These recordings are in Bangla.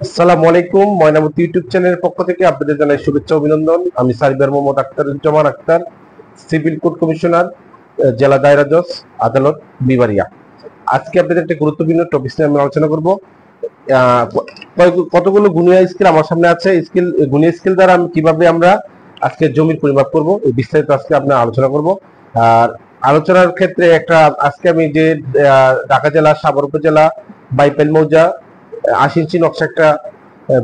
আসসালামু আলাইকুম। ময়নামতি ইউটিউব চ্যানেলের পক্ষ থেকে আপনাদের জানাই শুভেচ্ছা অভিনন্দন। আমি cyber Mohammad Akhtaruzzaman Akhtar, civil court commissioner, জেলা দায়রা জজ, আদালত বিবারিয়া। আজকে আপনাদের একটা গুরুত্বপূর্ণ টপিক নিয়ে আমি আলোচনা করব। কতগুলো গুণিয়া স্কিল আমার সামনে আছে। গুণিয়া স্কিল দ্বারা কিভাবে আমরা আজকে জমির পরিমাপ করব, এই বিস্তারিত আজকে আমরা আলোচনা করব। আর আলোচনার ক্ষেত্রে আজকে আমি যে ঢাকা জেলা সাভার উপজেলা বাইপাইল মৌজা ৮০ ইঞ্চি নকশা একটা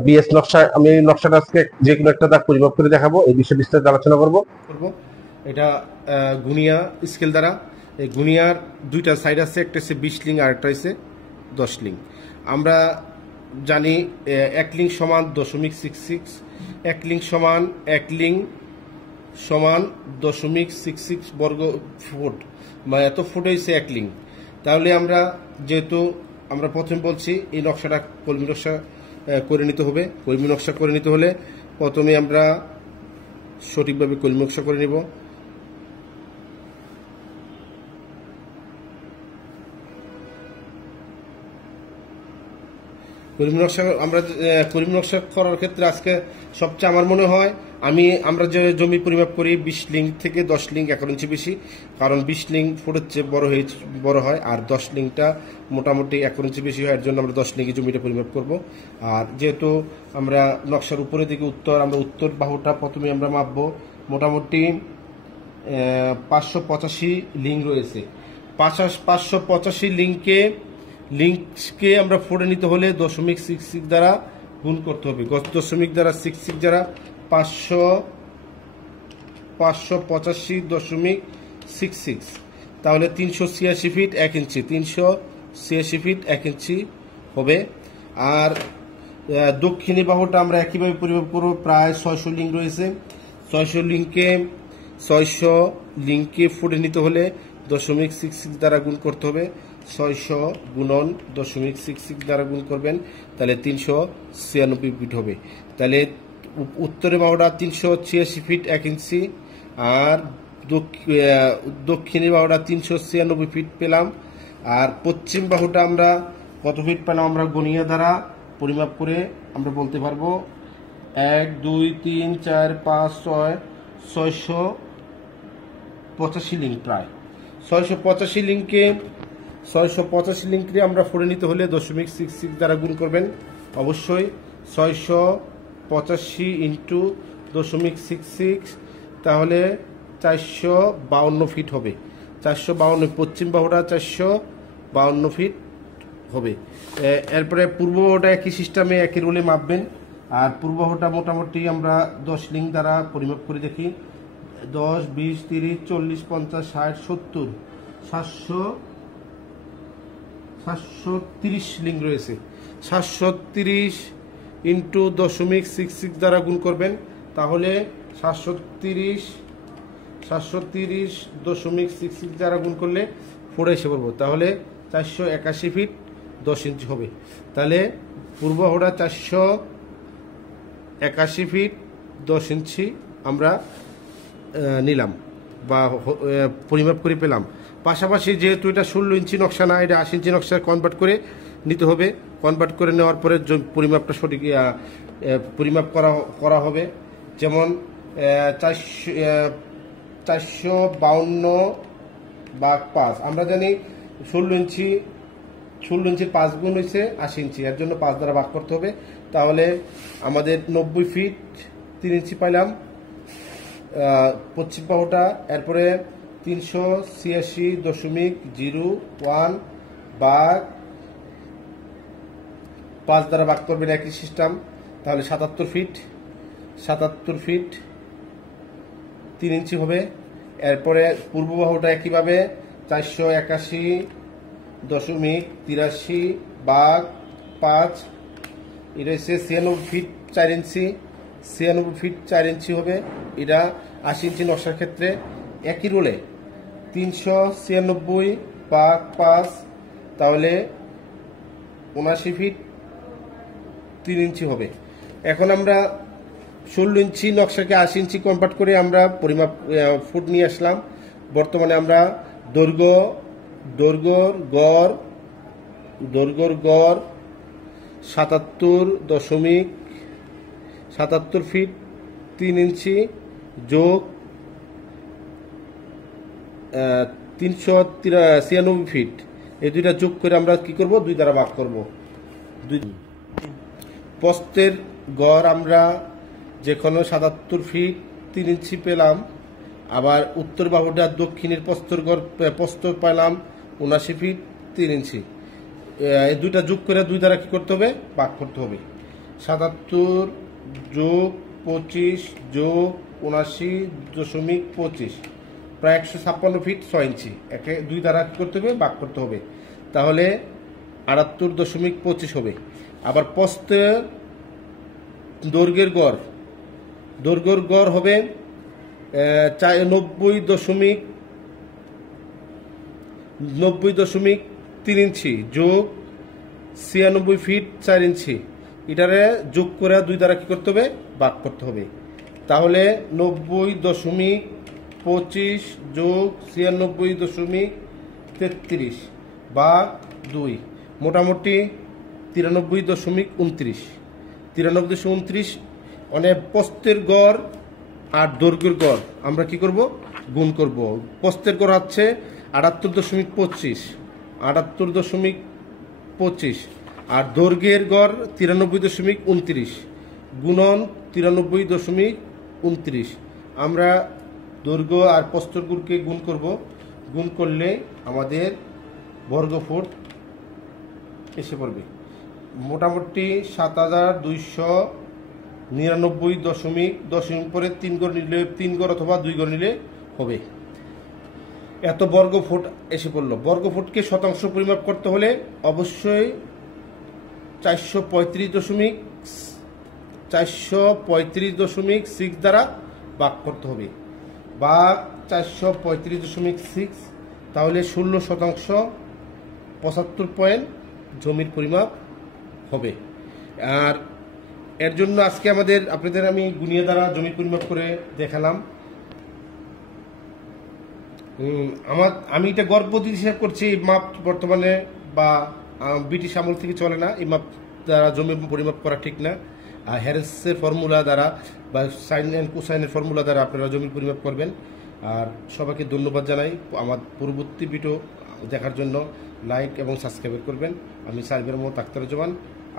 বিএস নকশা, আমি এই নকশাটা আজকে যে কোনো একটা দাগ পরিমাপ করে দেখাবো, এই বিষয়ে বিস্তারিত আলোচনা করব। এটা গুনিয়া স্কেল দ্বারা এই গুনিয়ার দুইটা সাইড আছে, একটা হচ্ছে 20 লিং আর একটা হচ্ছে 10 লিং। আমরা জানি 1 লিং সমান 0.66, 1 লিং সমান 1 লিং সমান 0.66 বর্গ ফুট, মানে এত ফুট হয়েছে 1 লিং। তাহলে আমরা যেহেতু আমরা প্রথমে বলছি এই নকশাটা কলমি নকশা করে নিতে হবে। কলমি নকশা করে নিতে হলে প্রথমে আমরা সঠিকভাবে কলমি নকশা করে নিব। কলমি নকশা আমরা কলমি নকশা করার ক্ষেত্রে আজকে সবচেয়ে আমার মনে হয় আমরা যে জমি পরিমাপ করি 20 লিং থেকে 10 লিং 1 ইঞ্চি বেশি, কারণ 20 লিং ফুটের চেয়ে বড় হয়, আর 10 লিংটা মোটামুটি 1 ইঞ্চি বেশি হয়। এর জন্য আমরা 10 লিংয়ে জমিটা পরিমাপ করব। আর যেহেতু আমরা নকশার উপরের দিকে আমরা উত্তর বাহুটা প্রথমে আমরা মাপবো। মোটামুটি 585 লিং রয়েছে। 585 লিঙ্ককে আমরা ফোড়ে নিতে হলে 0.66 দ্বারা গুণ করতে হবে। 0.66 দ্বারা 585.66, তাহলে 386 ফিট 1 ইঞ্চি, 386 ফিট 1 ইঞ্চি হবে। আর দক্ষিণী বাহুটা আমরা একইভাবে পরিমাপ করব। প্রায় 600 লিঙ্ক রয়েছে। 600 লিঙ্ককে ফুটে নিতে হলে 0.66 দ্বারা গুণ করতে হবে। 600 গুণন 0.66 দ্বারা গুণ করবেন, তাহলে 396 ফিট হবে। তাহলে উত্তরে বাহুটা 386 ফিট 1 ইঞ্চি, আর দক্ষিণী বাহুটা 396 ফিট পেলাম। আর পশ্চিম বাহুটা আমরা কত ফিট পেলাম আমরা গণিয়া দ্বারা পরিমাপ করে আমরা বলতে পারবো। 1 2 3 4 5 6 685 লিঙ্ক, প্রায় 685 লিঙ্ককে আমরা ফোড়ে নিতে হলে 0.66 দ্বারা গুণ করবেন। অবশ্যই 685 ইন্টু 0.66, তাহলে 452 ফিট হবে। 452, পশ্চিম বাহুটা 452 ফিট হবে। এরপরে পূর্ব বাহুটা একই সিস্টেমে একই রুলে মাপবেন। আর পূর্ব বাহুটা মোটামুটি আমরা 10 লিঙ্ক দ্বারা পরিমাপ করে দেখি। 10 20 30 40 50 60 70 730 লিঙ্ক রয়েছে। 730 ইন্টু 0.66 দ্বারা গুণ করবেন, তাহলে 730 দ্বারা গুণ করলে 4 এসে পড়বো, তাহলে 481 ফিট 10 ইঞ্চি হবে। তাহলে পূর্ব বাহুটা 481 ফিট 10 ইঞ্চি আমরা নিলাম বা পরিমাপ করে পেলাম। পাশাপাশি যেহেতু এটা 16 ইঞ্চি নকশা না, এটা 80 ইঞ্চি নকশা কনভার্ট করে নিতে হবে। কনভার্ট করে নেওয়ার পরে পরিমাপটা সঠিক পরিমাপ করা হবে। যেমন 452/5 আমরা জানি 16 ইঞ্চির 5 গুণ হয়েছে 80 ইঞ্চি, এর জন্য 5 দ্বারা ভাগ করতে হবে। তাহলে আমাদের 90 ফিট 3 ইঞ্চি পাইলাম পশ্চিম বাহুটা। এরপরে 386.01 ভাগ 5 দ্বারা ভাগ করবেন, একই সিস্টেম। তাহলে 77 ফিট 3 ইঞ্চি হবে। এরপরে পূর্ব বাহুটা একইভাবে 481.83 ভাগ 5, এটা হচ্ছে 96 ফিট 4 ইঞ্চি। 96 ফিট 4 ইঞ্চি হবে। এটা 80 ইঞ্চি নকশার ক্ষেত্রে একই রোলে 396 ভাগ 5, তাহলে 79 ফিট 3 ইঞ্চি হবে। এখন আমরা 16 ইঞ্চি নকশাকে 80 ইঞ্চি কনভার্ট করে আমরা পরিমাপ ফুট নিয়ে আসলাম। বর্তমানে আমরা দৈর্ঘ্যর গড় 77 ফিট 3 ইঞ্চি যোগ 396 ফিট, এই দুইটা যোগ করে আমরা কি করব, 2 দ্বারা ভাগ করব। প্রস্থের গড় আমরা যে কোনো 77 ফিট 3 ইঞ্চি পেলাম, আবার উত্তর বাহুটা দক্ষিণের প্রস্থ পেলাম 79 ফিট 3 ইঞ্চি। এই দুইটা যোগ করে 2 দ্বারা কি করতে হবে, ভাগ করতে হবে। 77 যোগ 25 যোগ 79.25 প্রায় 156 ফিট 6 ইঞ্চি। একে 2 দ্বারা কি করতে হবে, ভাগ করতে হবে, তাহলে 78.25 হবে। আবার প্রস্থের দৈর্ঘ্যের গড় হবে 90.3 ইঞ্চি যোগ 96 ফিট 4 ইঞ্চি। এটারে যোগ করে 2 দ্বারা কি করতে হবে, ভাগ করতে হবে, তাহলে 90.25 যোগ 96.33 ভাগ 2 মোটামুটি 93.29 মানে প্রস্থের গড় আর দৈর্ঘ্যের গড় আমরা কি করব, গুণ করব। প্রস্থের গড় হচ্ছে 78.25 আর দৈর্ঘ্যের গড় 93.29 গুণন 93.29। আমরা দৈর্ঘ্য আর প্রস্থের গড়কে গুণ করব, গুণ করলে আমাদের বর্গফুট এসে পড়বে মোটামুটি 7299.10 পরে 3 গড় নিলে 3 গড় অথবা 2 গড় নিলে হবে। এত বর্গফুট এসে পড়লো। বর্গফুটকে শতাংশ পরিমাপ করতে হলে অবশ্যই 435.6 দ্বারা ভাগ করতে হবে, বা 435.6, তাহলে 16% 75 পয়েন্ট জমির পরিমাপ হবে। আর এর জন্য আজকে আপনাদের আমি গুনিয়া দ্বারা জমির পরিমাপ করে দেখালাম। আমি এটা গর্ব দিয়ে হিসাব করছি, এই মাপ বর্তমানে বা ব্রিটিশ আমল থেকে চলে না, এই মাপ দ্বারা জমি পরিমাপ করা ঠিক না। হ্যারেসের ফর্মুলা দ্বারা বা সাইন অ্যান্ড কোসাইনের ফর্মুলা দ্বারা আপনারা জমির পরিমাপ করবেন। আর সবাইকে ধন্যবাদ জানাই। আমার পরবর্তী ভিডিও দেখার জন্য লাইক এবং সাবস্ক্রাইব করবেন। আমি সার্ভের মোহাম্মদ আখতারুজ্জামান,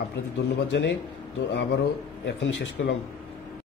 আপনাদের ধন্যবাদ জানাই। তো আবারও এখনই শেষ করলাম।